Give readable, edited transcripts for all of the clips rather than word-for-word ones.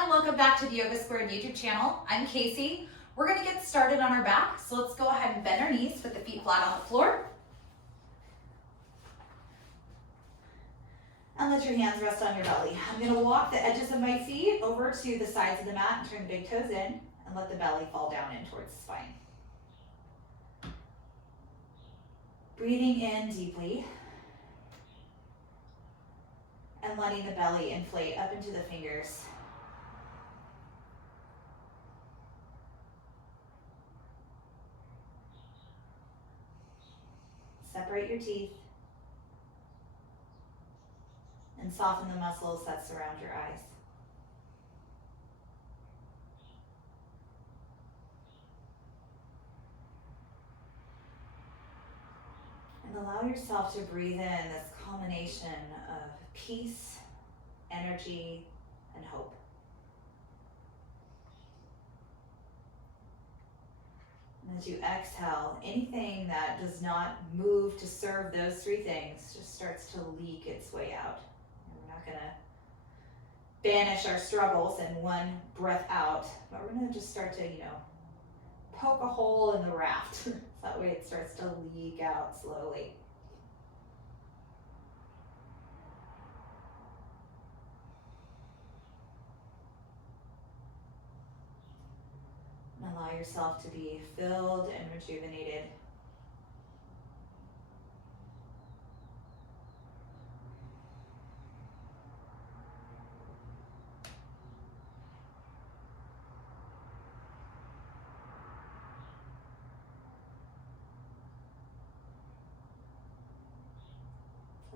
everyone, welcome back to the Yoga Squared YouTube channel. I'm Casey. We're going to get started on our back, so let's go ahead and bend our knees, put the feet flat on the floor. And let your hands rest on your belly. I'm going to walk the edges of my feet over to the sides of the mat and turn the big toes in and let the belly fall down in towards the spine. Breathing in deeply and letting the belly inflate up into the fingers. Separate your teeth and soften the muscles that surround your eyes. And allow yourself to breathe in this combination of peace, energy, and hope. And as you exhale, anything that does not move to serve those three things just starts to leak its way out. And we're not going to banish our struggles in one breath out, but we're going to just start to, poke a hole in the raft. So that way it starts to leak out slowly. And allow yourself to be filled and rejuvenated.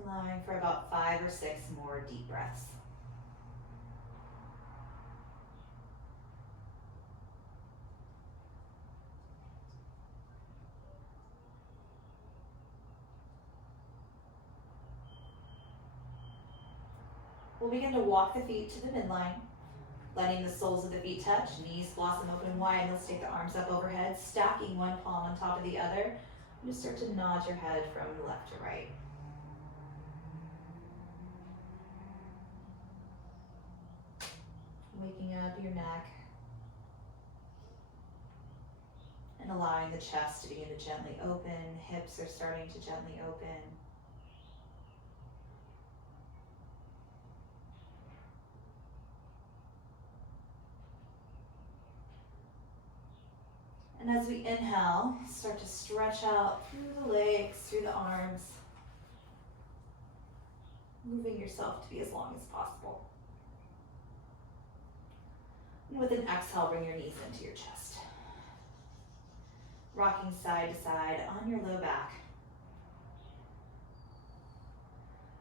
Allowing for about 5 or 6 more deep breaths. We'll begin to walk the feet to the midline, letting the soles of the feet touch, knees blossom open wide. Let's take the arms up overhead, stacking one palm on top of the other. And just start to nod your head from left to right. Waking up your neck and allowing the chest to begin to gently open. Hips are starting to gently open. And as we inhale, start to stretch out through the legs, through the arms, moving yourself to be as long as possible. And with an exhale, bring your knees into your chest. Rocking side to side on your low back.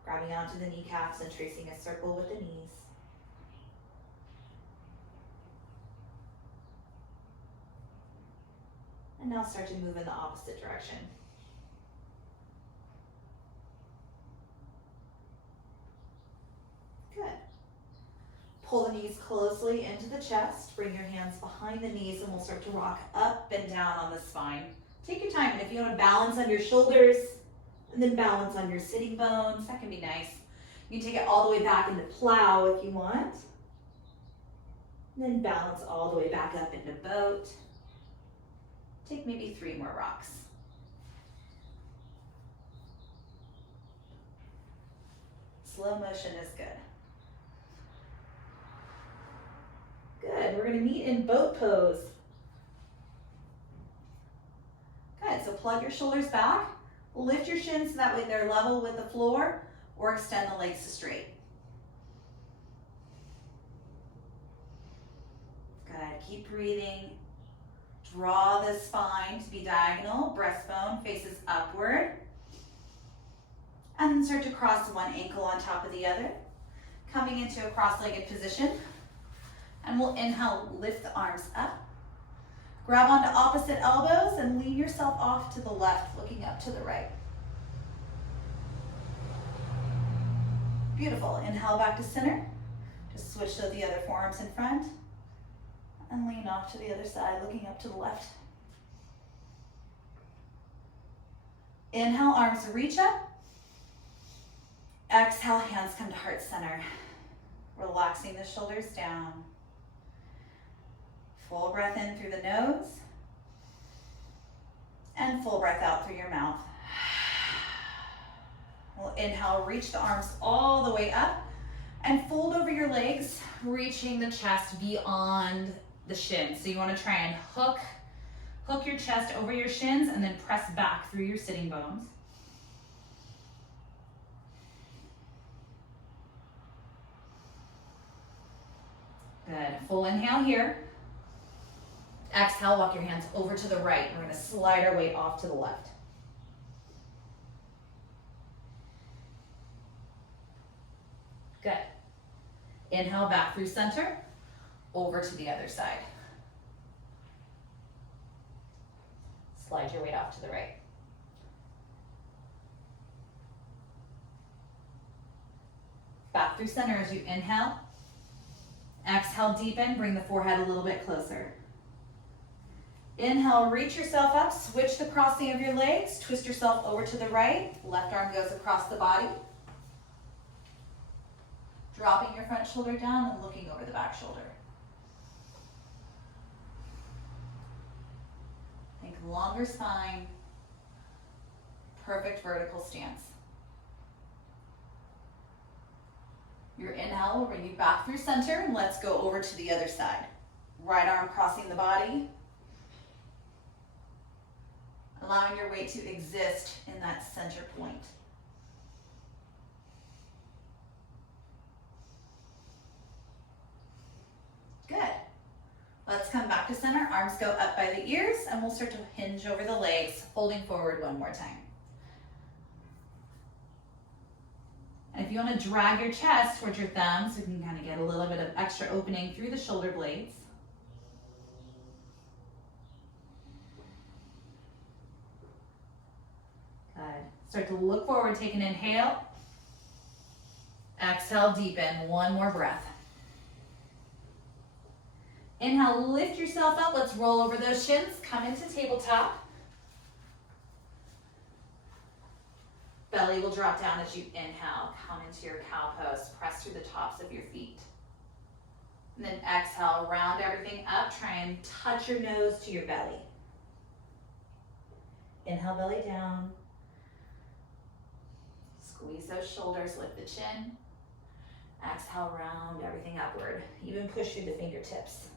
Grabbing onto the kneecaps and tracing a circle with the knees. And now start to move in the opposite direction. Good. Pull the knees closely into the chest. Bring your hands behind the knees and we'll start to rock up and down on the spine. Take your time, and if you want to balance on your shoulders and then balance on your sitting bones, that can be nice. You can take it all the way back into plow if you want. And then balance all the way back up into boat. Take maybe 3 more rocks. Slow motion is good. Good, we're gonna meet in boat pose. Good, so plug your shoulders back, lift your shins so that way they're level with the floor, or extend the legs to straight. Good, keep breathing. Draw the spine to be diagonal, breastbone faces upward. And then start to cross one ankle on top of the other, coming into a cross-legged position. And we'll inhale, lift the arms up. Grab onto opposite elbows and lean yourself off to the left, looking up to the right. Beautiful. Inhale back to center. Just switch to the other forearms in front. And lean off to the other side, looking up to the left. Inhale, arms reach up. Exhale, hands come to heart center. Relaxing the shoulders down. Full breath in through the nose. And full breath out through your mouth. We'll inhale, reach the arms all the way up and fold over your legs, reaching the chest beyond the shins. So you want to try and hook your chest over your shins and then press back through your sitting bones. Good. Full inhale here. Exhale, walk your hands over to the right. We're going to slide our weight off to the left. Good. Inhale back through center, over to the other side. Slide your weight off to the right. Back through center as you inhale. Exhale, deepen, bring the forehead a little bit closer. Inhale, reach yourself up, switch the crossing of your legs, twist yourself over to the right, left arm goes across the body. Dropping your front shoulder down and looking over the back shoulder. Think longer spine, perfect vertical stance. Your inhale will bring you back through center, and let's go over to the other side. Right arm crossing the body. Allowing your weight to exist in that center point. Good. Let's come back to center. Arms go up by the ears, and we'll start to hinge over the legs, folding forward one more time. And if you want to drag your chest towards your thumbs, you can kind of get a little bit of extra opening through the shoulder blades. Good. Start to look forward, take an inhale. Exhale, deepen. One more breath. Inhale, lift yourself up. Let's roll over those shins. Come into tabletop. Belly will drop down as you inhale. Come into your cow pose. Press through the tops of your feet. And then exhale, round everything up. Try and touch your nose to your belly. Inhale, belly down. Squeeze those shoulders, lift the chin. Exhale, round everything upward. Even push through the fingertips.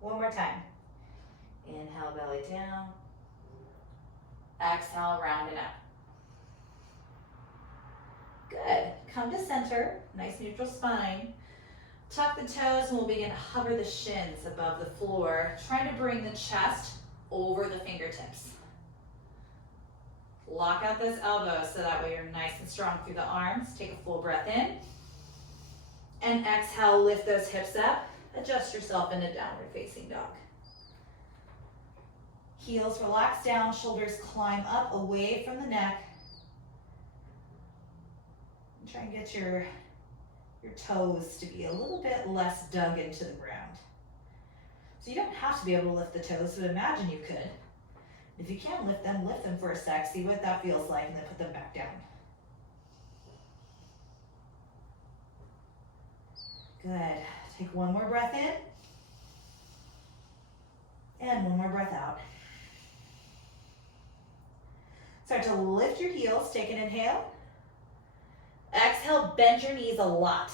One more time. Inhale, belly down. Exhale, round it up. Good. Come to center. Nice neutral spine. Tuck the toes and we'll begin to hover the shins above the floor. Try to bring the chest over the fingertips. Lock out those elbows so that way you're nice and strong through the arms. Take a full breath in. And exhale, lift those hips up. Adjust yourself into downward facing dog. Heels relax down, shoulders climb up away from the neck. And try and get your toes to be a little bit less dug into the ground. So you don't have to be able to lift the toes, but imagine you could. If you can't lift them for a sec, see what that feels like, and then put them back down. Good. Take one more breath in. And one more breath out. Start to lift your heels. Take an inhale. Exhale, bend your knees a lot.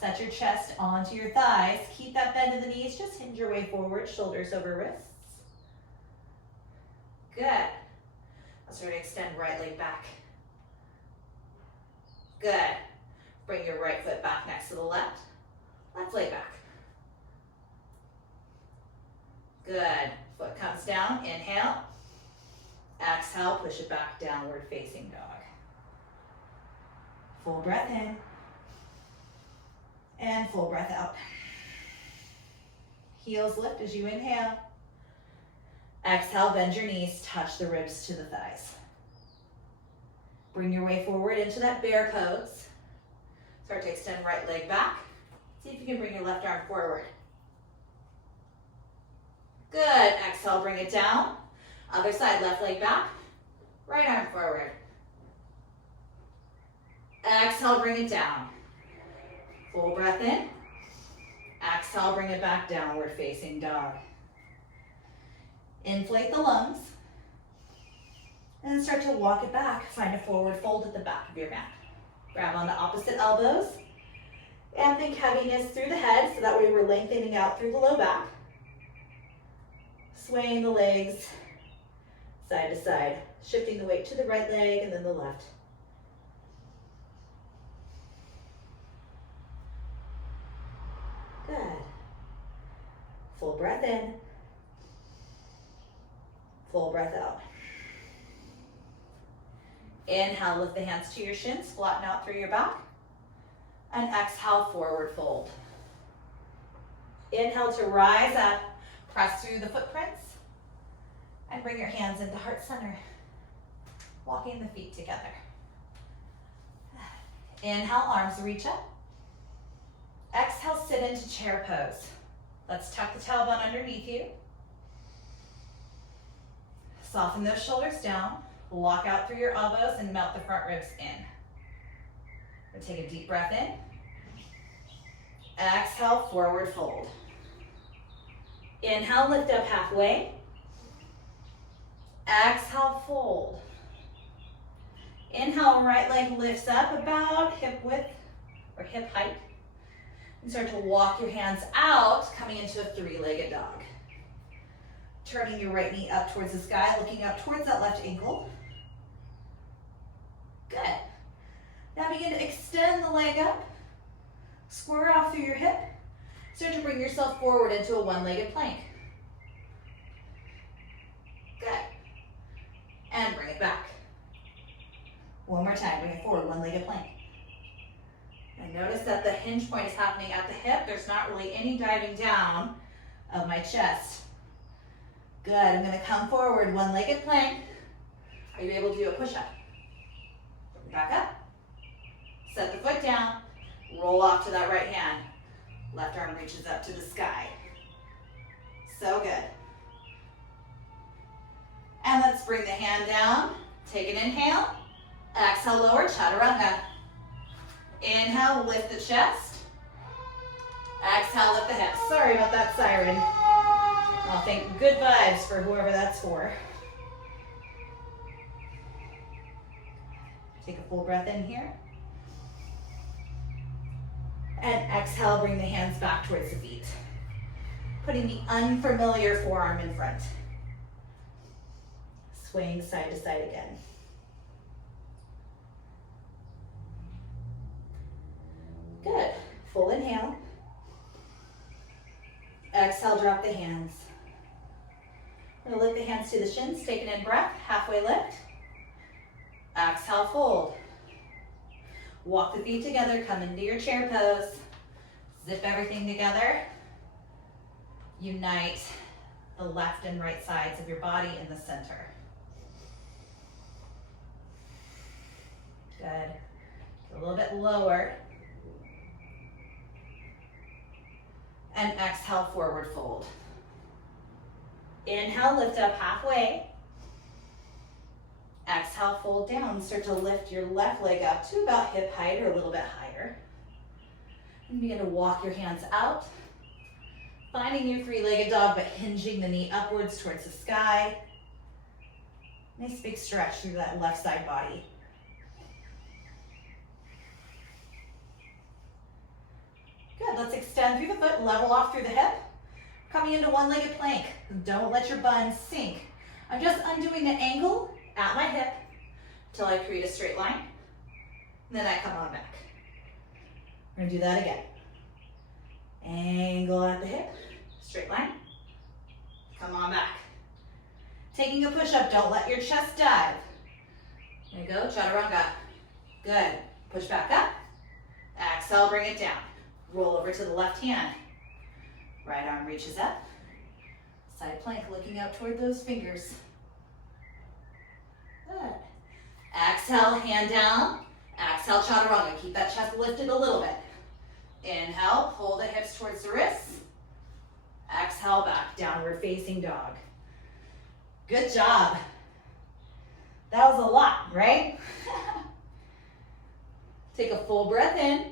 Set your chest onto your thighs. Keep that bend in the knees. Just hinge your way forward, shoulders over wrists. Good. Let's start to extend right leg back. Good. Bring your right foot back next to the left. Left leg back. Good. Foot comes down. Inhale. Exhale. Push it back. Downward facing dog. Full breath in. And full breath out. Heels lift as you inhale. Exhale, bend your knees, touch the ribs to the thighs. Bring your way forward into that bear pose. Start to extend right leg back. See if you can bring your left arm forward. Good. Exhale, bring it down. Other side, left leg back. Right arm forward. Exhale, bring it down. Full breath in. Exhale, Exhale, bring it back, downward facing dog. Inflate the lungs. And then start to walk it back. Find a forward fold at the back of your mat. Grab onto opposite elbows. And think heaviness through the head, so that way we're lengthening out through the low back. Swaying the legs side to side. Shifting the weight to the right leg and then the left. Good. Full breath in. Full breath out. Inhale, lift the hands to your shins, flatten out through your back. And exhale, forward fold. Inhale to rise up, press through the footprints, and bring your hands into heart center. Walking the feet together. Inhale, arms reach up. Exhale, sit into chair pose. Let's tuck the tailbone underneath you. Soften those shoulders down. Lock out through your elbows and melt the front ribs in. We'll take a deep breath in. Exhale, forward fold. Inhale, lift up halfway. Exhale, fold. Inhale, right leg lifts up about hip width or hip height. And start to walk your hands out, coming into a three-legged dog. Turning your right knee up towards the sky, looking up towards that left ankle. Good. Now begin to extend the leg up. Square off through your hip. Start to bring yourself forward into a one-legged plank. Good. And bring it back. One more time, bring it forward, one-legged plank. And notice that the hinge point is happening at the hip. There's not really any diving down of my chest. Good, I'm gonna come forward, one-legged plank. Are you able to do a push-up? Back up. Set the foot down. Roll off to that right hand. Left arm reaches up to the sky. So good. And let's bring the hand down. Take an inhale. Exhale, lower, chaturanga. Inhale, lift the chest. Exhale, lift the hips. Sorry about that siren. I'll think good vibes for whoever that's for. Take a full breath in here. And exhale, bring the hands back towards the feet. Putting the unfamiliar forearm in front. Swaying side to side again. Good. Full inhale. Exhale, drop the hands. We're going to lift the hands to the shins. Take an in breath. Halfway lift. Exhale, fold. Walk the feet together. Come into your chair pose. Zip everything together. Unite the left and right sides of your body in the center. Good. A little bit lower. And exhale, forward fold. Inhale, lift up halfway. Exhale, fold down. Start to lift your left leg up to about hip height or a little bit higher. And begin to walk your hands out. Finding your three-legged dog, but hinging the knee upwards towards the sky. Nice big stretch through that left side body. Good, let's extend through the foot, level off through the hip. Coming into one-legged plank. Don't let your bun sink. I'm just undoing the angle at my hip until I create a straight line. And then I come on back. We're gonna do that again. Angle at the hip, straight line. Come on back. Taking a push-up, don't let your chest dive. There you go, chaturanga. Good, push back up. Exhale, bring it down. Roll over to the left hand. Right arm reaches up. Side plank, looking out toward those fingers. Good. Exhale, hand down. Exhale, chaturanga. Keep that chest lifted a little bit. Inhale, pull the hips towards the wrists. Exhale, back, downward facing dog. Good job. That was a lot, right? Take a full breath in.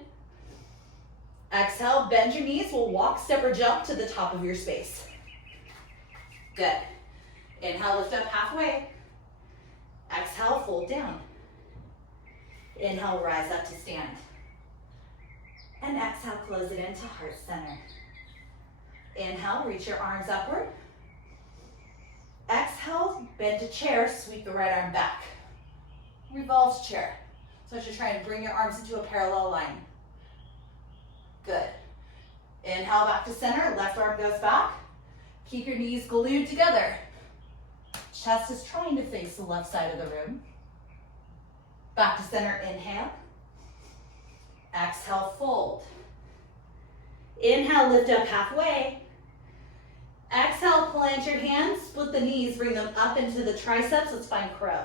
Exhale, bend your knees. We'll walk, step, or jump to the top of your space. Good. Inhale, lift up halfway. Exhale, fold down. Inhale, rise up to stand. And exhale, close it into heart center. Inhale, reach your arms upward. Exhale, bend to chair, sweep the right arm back. Revolves chair. So as you're trying to bring your arms into a parallel line. Good. Inhale, back to center, left arm goes back. Keep your knees glued together. Chest is trying to face the left side of the room. Back to center, inhale. Exhale, fold. Inhale, lift up halfway. Exhale, plant your hands, split the knees, bring them up into the triceps. Let's find crow.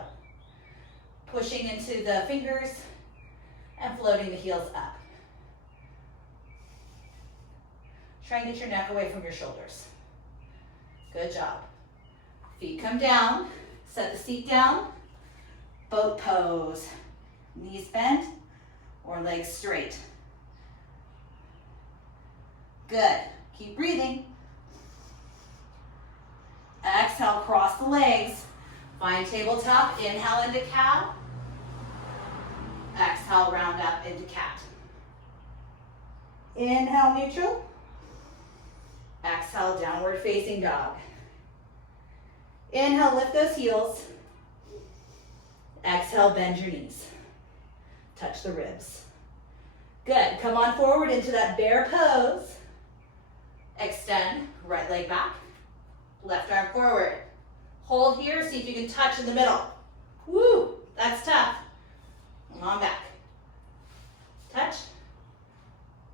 Pushing into the fingers and floating the heels up. Try and get your neck away from your shoulders. Good job. Feet come down, set the seat down, boat pose. Knees bent or legs straight. Good. Keep breathing. Exhale, cross the legs. Find tabletop. Inhale into cow. Exhale, round up into cat. Inhale, neutral. Exhale, downward facing dog. Inhale, lift those heels. Exhale, bend your knees. Touch the ribs. Good. Come on forward into that bear pose. Extend, right leg back. Left arm forward. Hold here, see if you can touch in the middle. Woo, that's tough. Come on back. Touch.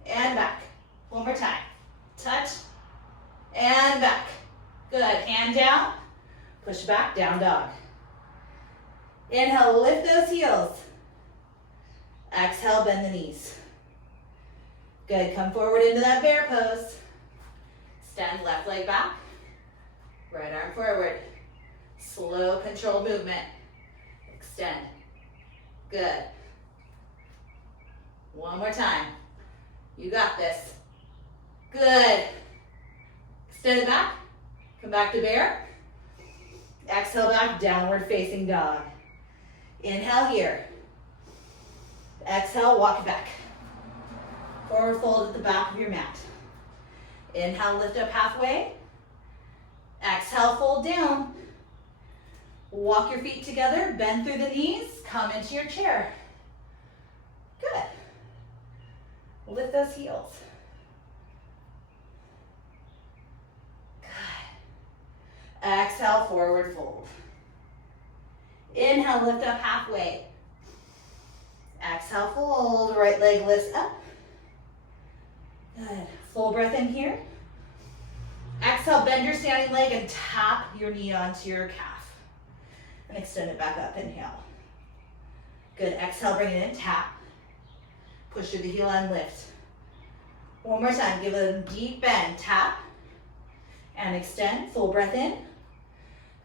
And back. One more time. Touch. And back. Good. Hand down. Push back, down dog. Inhale, lift those heels. Exhale, bend the knees. Good. Come forward into that bear pose. Extend left leg back. Right arm forward. Slow, controlled movement. Extend. Good. One more time. You got this. Good. Extend it back. Come back to bear. Exhale back, downward facing dog. Inhale here. Exhale, walk it back. Forward fold at the back of your mat. Inhale, lift up halfway. Exhale, fold down. Walk your feet together, bend through the knees, come into your chair. Good. Lift those heels. Good. Exhale, forward fold. Inhale, lift up halfway. Exhale, fold, right leg lifts up. Good. Full breath in here. Exhale, bend your standing leg and tap your knee onto your calf. And extend it back up, inhale. Good, exhale, bring it in, tap. Push through the heel and lift. One more time, give it a deep bend, tap. And extend, full breath in.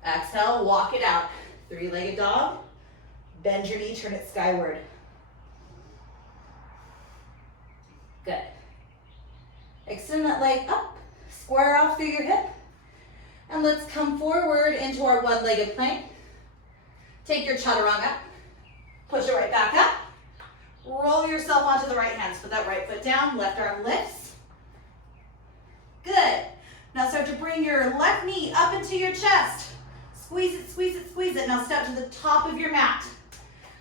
Exhale, walk it out. Three-legged dog. Bend your knee, turn it skyward. Good. Extend that leg up, square off through your hip. And let's come forward into our one-legged plank. Take your chaturanga, push it right back up. Roll yourself onto the right hands. Put that right foot down, left arm lifts. Good. Now start to bring your left knee up into your chest. Squeeze it, squeeze it, squeeze it. Now step to the top of your mat.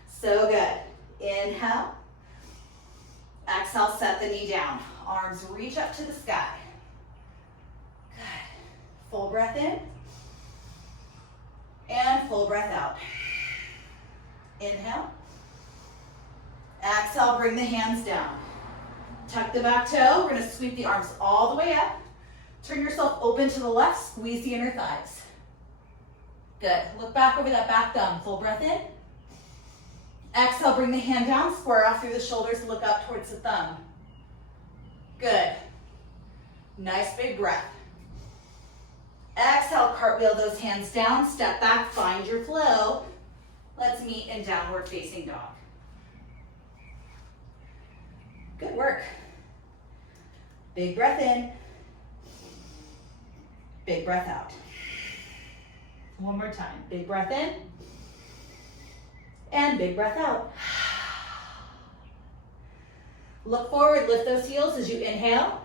So good. Inhale. Exhale, set the knee down. Arms reach up to the sky. Good. Full breath in. And full breath out. Inhale. Exhale, bring the hands down. Tuck the back toe. We're going to sweep the arms all the way up. Turn yourself open to the left. Squeeze the inner thighs. Good. Look back over that back thumb. Full breath in. Exhale, bring the hand down. Square off through the shoulders. Look up towards the thumb. Good. Nice big breath. Exhale, cartwheel those hands down. Step back. Find your flow. Let's meet in downward facing dog. Good work. Big breath in. Big breath out. One more time. Big breath in. And big breath out. Look forward, lift those heels as you inhale.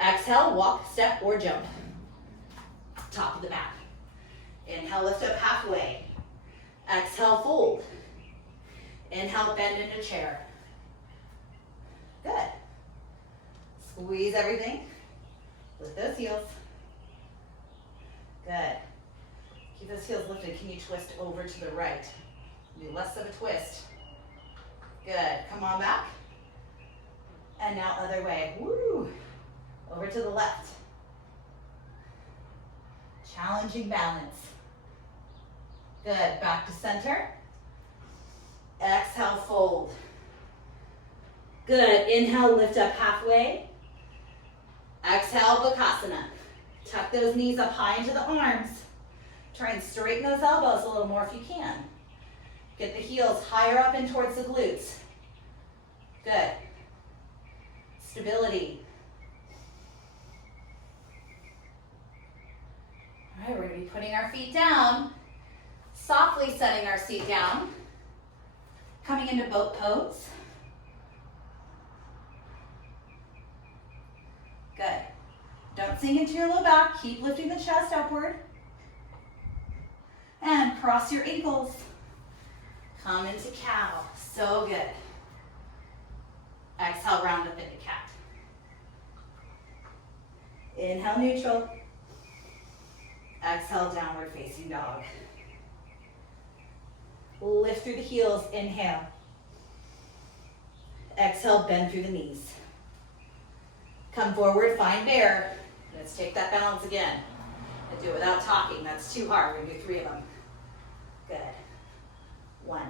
Exhale, walk, step, or jump. Top of the mat. Inhale, lift up halfway. Exhale, fold. Inhale, bend into chair. Good. Squeeze everything. Lift those heels. Good. Keep those heels lifted. Can you twist over to the right? Do less of a twist. Good. Come on back. And now other way. Woo. Over to the left. Challenging balance. Good. Back to center. Exhale, fold. Good. Inhale, lift up halfway. Exhale, Bakasana. Tuck those knees up high into the arms. Try and straighten those elbows a little more if you can. Get the heels higher up and towards the glutes. Good. Stability. All right, we're going to be putting our feet down, softly setting our seat down, coming into boat pose. Good. Don't sink into your low back. Keep lifting the chest upward. And cross your ankles. Come into cow. So good. Exhale, round up into cat. Inhale, neutral. Exhale, downward facing dog. Lift through the heels, inhale. Exhale, bend through the knees. Come forward, find bear. Let's take that balance again. And do it without talking, that's too hard. We're gonna do 3 of them. Good. 1,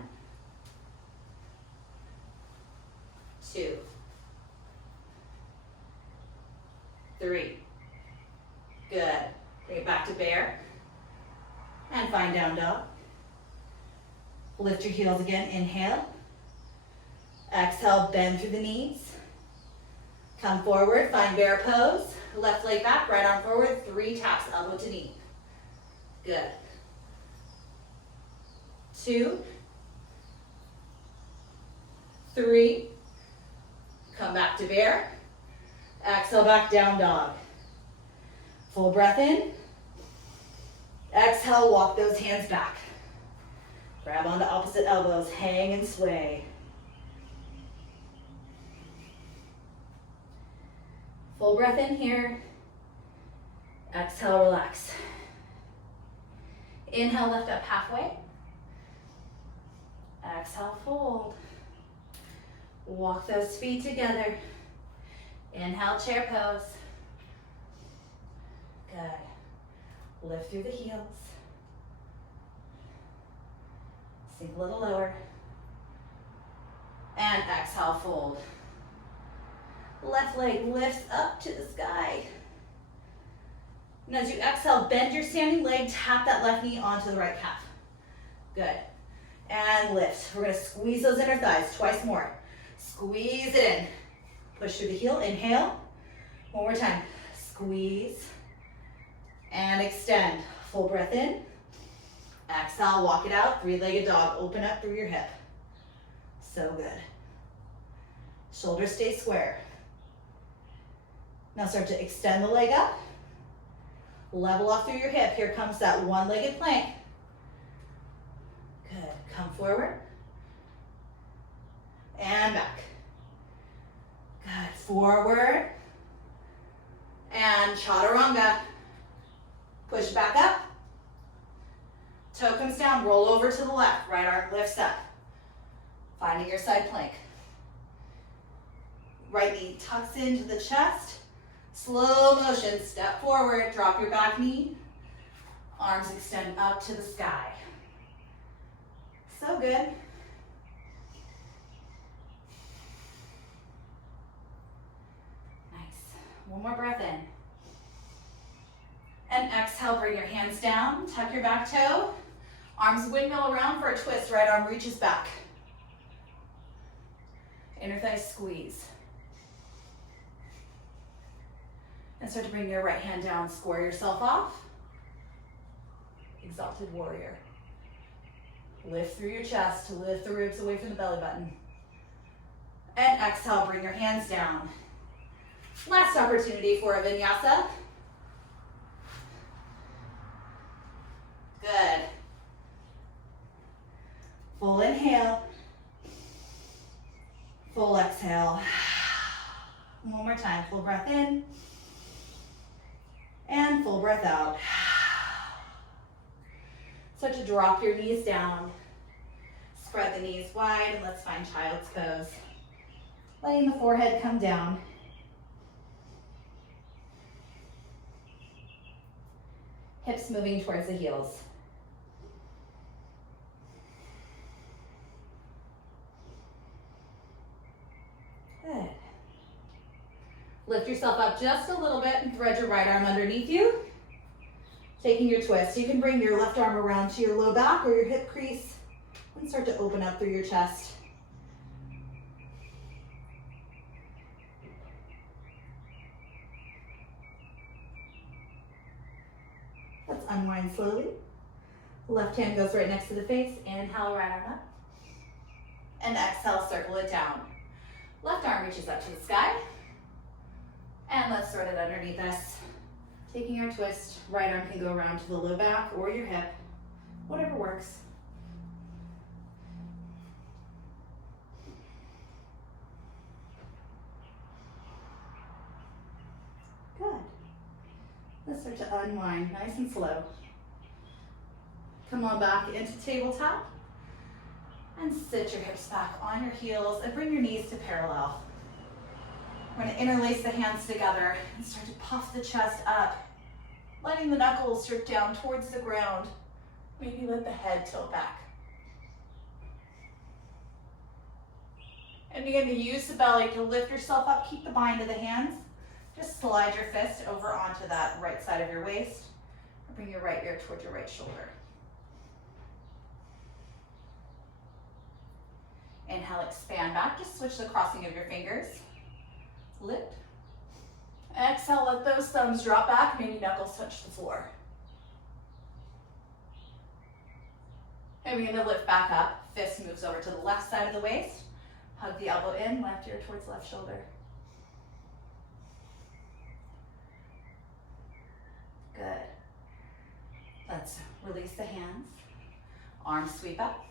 2, 3. Good. Bring it back to bear. And find down dog. Lift your heels again, inhale. Exhale, bend through the knees. Come forward, find bear pose. Left leg back, right arm forward, 3 taps, elbow to knee. Good. 2, 3. Come back to bear. Exhale, back down dog. Full breath in. Exhale, walk those hands back. Grab onto opposite elbows, hang and sway. Full breath in here. Exhale, relax. Inhale, lift up halfway. Exhale, fold. Walk those feet together. Inhale, chair pose. Good. Lift through the heels. Sink a little lower. And exhale, fold. Left leg lifts up to the sky. And as you exhale, bend your standing leg, tap that left knee onto the right calf. Good. And lift. We're gonna squeeze those inner thighs twice more. Squeeze it in. Push through the heel, inhale. One more time. Squeeze. And extend. Full breath in. Exhale, walk it out. 3-legged dog. Open up through your hip. So good. Shoulders stay square. Now start to extend the leg up. Level off through your hip. Here comes that 1-legged plank. Good. Come forward. And back. Good. Forward. And chaturanga. Push back up. Toe comes down. Roll over to the left. Right arm lifts up. Finding your side plank. Right knee tucks into the chest. Slow motion. Step forward. Drop your back knee. Arms extend up to the sky. So good. Nice. One more breath in. And exhale, bring your hands down. Tuck your back toe. Arms windmill around for a twist. Right arm reaches back. Inner thigh squeeze. And start to bring your right hand down, square yourself off. Exalted warrior. Lift through your chest, lift the ribs away from the belly button. And exhale, bring your hands down. Last opportunity for a vinyasa. Good. Full inhale. Full exhale. One more time, full breath in. And full breath out. Start to drop your knees down. Spread the knees wide and let's find child's pose. Letting the forehead come down. Hips moving towards the heels. Good. Lift yourself up just a little bit and thread your right arm underneath you. Taking your twist, you can bring your left arm around to your low back or your hip crease and start to open up through your chest. Let's unwind slowly. Left hand goes right next to the face. Inhale, right arm up. And exhale, circle it down. Left arm reaches up to the sky. And let's sort it underneath us. Taking our twist, right arm can go around to the low back or your hip, whatever works. Good. Let's start to unwind nice and slow. Come on back into tabletop and sit your hips back on your heels and bring your knees to parallel. We're going to interlace the hands together and start to puff the chest up, letting the knuckles drip down towards the ground. Maybe let the head tilt back. And begin to use the belly to lift yourself up. Keep the bind of the hands. Just slide your fist over onto that right side of your waist. Bring your right ear towards your right shoulder. Inhale, expand back. Just switch the crossing of your fingers. Lift. Exhale, let those thumbs drop back. Maybe knuckles touch the floor. And we're going to lift back up. Fist moves over to the left side of the waist. Hug the elbow in, left ear towards left shoulder. Good. Let's release the hands. Arms sweep up.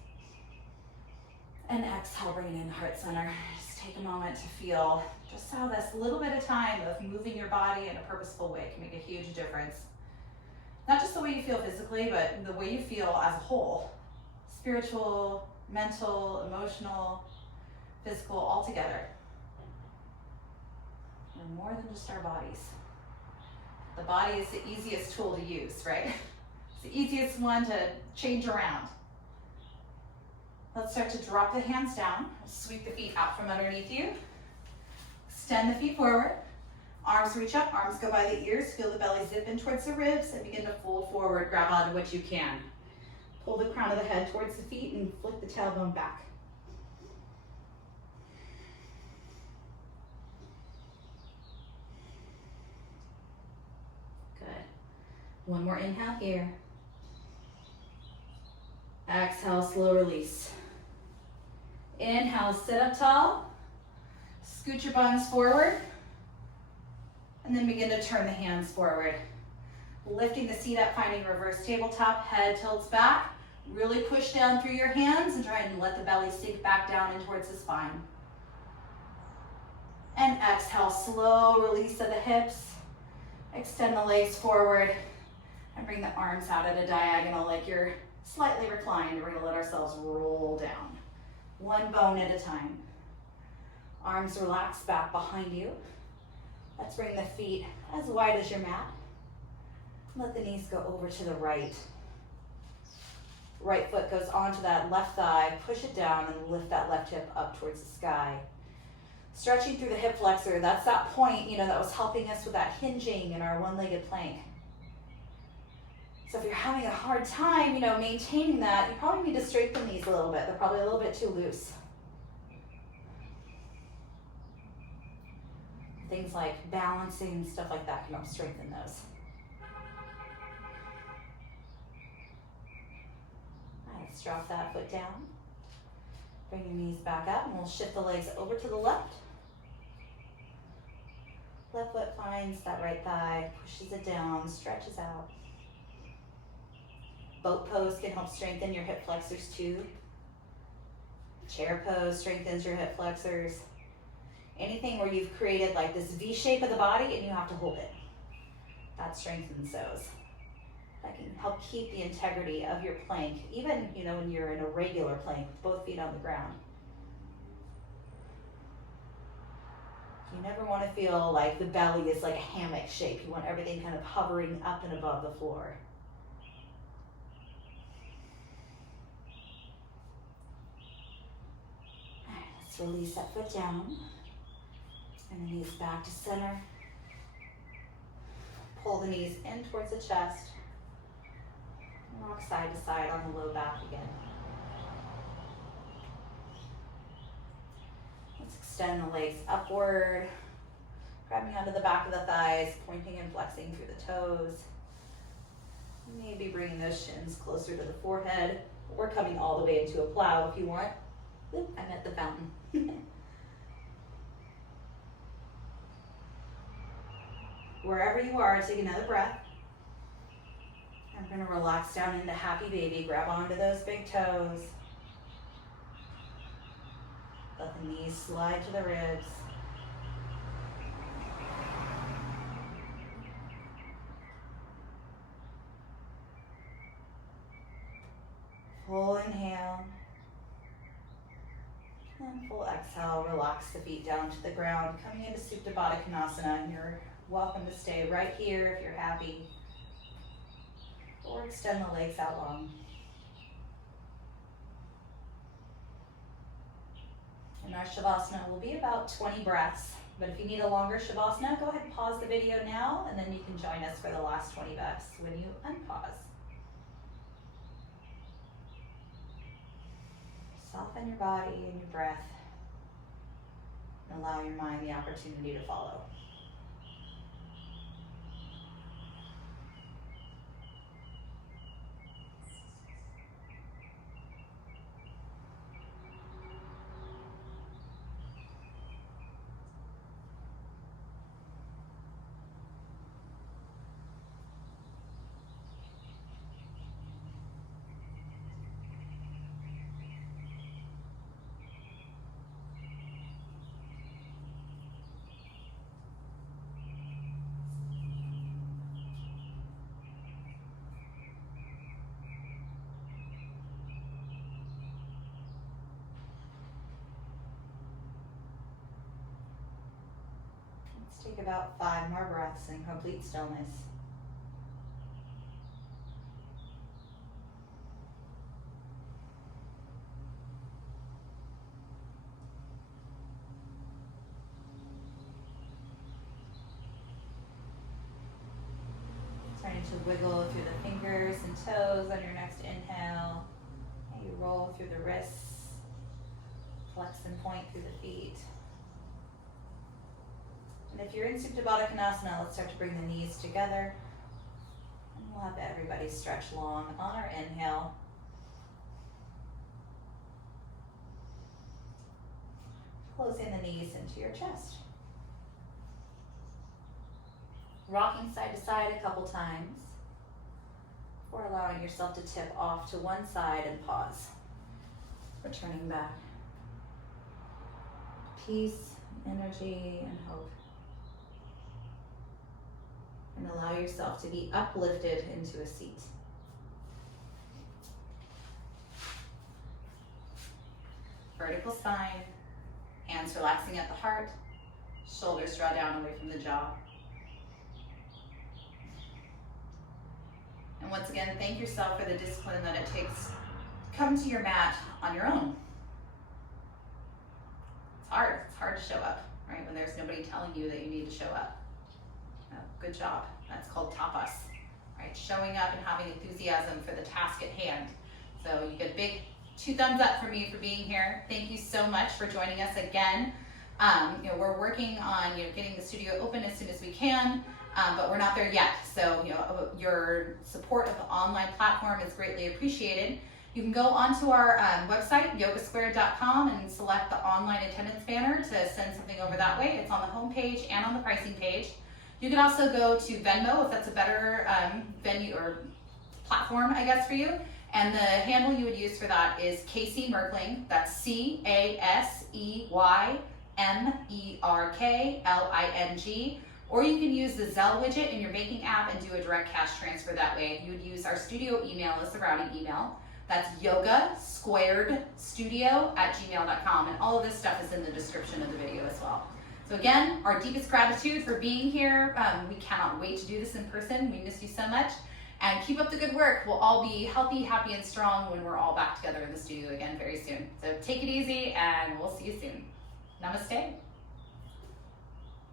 And exhale, bring it in heart center. Just take a moment to feel just how this little bit of time of moving your body in a purposeful way can make a huge difference. Not just the way you feel physically, but the way you feel as a whole. Spiritual, mental, emotional, physical, all together. We're more than just our bodies. The body is the easiest tool to use, right? It's the easiest one to change around. Let's start to drop the hands down. Sweep the feet out from underneath you. Extend the feet forward. Arms reach up, arms go by the ears. Feel the belly zip in towards the ribs and begin to fold forward. Grab onto what you can. Pull the crown of the head towards the feet and flick the tailbone back. Good. One more inhale here. Exhale, slow release. Inhale, sit up tall. Scoot your buns forward. And then begin to turn the hands forward. Lifting the seat up, finding reverse tabletop, head tilts back. Really push down through your hands and try and let the belly sink back down in towards the spine. And exhale, slow release of the hips. Extend the legs forward and bring the arms out at a diagonal like you're slightly reclined. We're gonna let ourselves roll down. One bone at a time. Arms relax back behind you. Let's bring the feet as wide as your mat. Let the knees go over to the right. Right foot goes onto that left thigh. Push it down and lift that left hip up towards the sky. Stretching through the hip flexor. That's that point, that was helping us with that hinging in our one-legged plank. So if you're having a hard time, maintaining that, you probably need to straighten these a little bit. They're probably a little bit too loose. If things like balancing, stuff like that can help strengthen those. All right, let's drop that foot down. Bring your knees back up, and we'll shift the legs over to the left. Left foot finds that right thigh, pushes it down, stretches out. Boat pose can help strengthen your hip flexors too. Chair pose strengthens your hip flexors. Anything where you've created like this V shape of the body and you have to hold it, that strengthens those. That can help keep the integrity of your plank, even when you're in a regular plank with both feet on the ground. You never want to feel like the belly is like a hammock shape. You want everything kind of hovering up and above the floor. All right, let's release that foot down. And the knees back to center. Pull the knees in towards the chest. Rock side to side on the low back again. Let's extend the legs upward, grabbing onto the back of the thighs, pointing and flexing through the toes. Maybe bringing those shins closer to the forehead, or coming all the way into a plow if you want. Oop, I'm at the fountain. Wherever you are, take another breath. I'm going to relax down into happy baby. Grab onto those big toes. Let the knees slide to the ribs. Full inhale. And full exhale. Relax the feet down to the ground. Coming into Supta Baddha Konasana, and you're welcome to stay right here if you're happy. Or extend the legs out long. And our Shavasana will be about 20 breaths. But if you need a longer Shavasana, go ahead and pause the video now, and then you can join us for the last 20 breaths when you unpause. Soften your body and your breath, and allow your mind the opportunity to follow. Take about 5 more breaths in complete stillness. Starting to wiggle through the fingers and toes on your next inhale. And you roll through the wrists, flex and point through the feet. And if you're in Supta Baddha Konasana, let's start to bring the knees together. And we'll have everybody stretch long on our inhale. Closing the knees into your chest. Rocking side to side a couple times, or allowing yourself to tip off to one side and pause. Returning back. Peace, energy, and hope. And allow yourself to be uplifted into a seat. Vertical spine, hands relaxing at the heart, shoulders draw down away from the jaw. And once again, thank yourself for the discipline that it takes to come to your mat on your own. It's hard to show up, right? When there's nobody telling you that you need to show up. Good job. That's called tapas, right? Showing up and having enthusiasm for the task at hand. So you get a big 2 thumbs up from me for being here. Thank you so much for joining us again We're working on getting the studio open as soon as we can, but we're not there yet. So your support of the online platform is greatly appreciated. You can go onto our website, yogasquared.com, and select the online attendance banner to send something over that way. It's on the home page and on the pricing page. You can also go to Venmo if that's a better venue or platform, I guess, for you. And the handle you would use for that is Casey Merkling. That's CASEYMERKLING. Or you can use the Zelle widget in your banking app and do a direct cash transfer that way. You would use our studio email as the routing email. That's yogasquaredstudio@gmail.com. And all of this stuff is in the description of the video as well. So again, our deepest gratitude for being here. We cannot wait to do this in person. We miss you so much. And keep up the good work. We'll all be healthy, happy, and strong when we're all back together in the studio again very soon. So take it easy, and we'll see you soon. Namaste.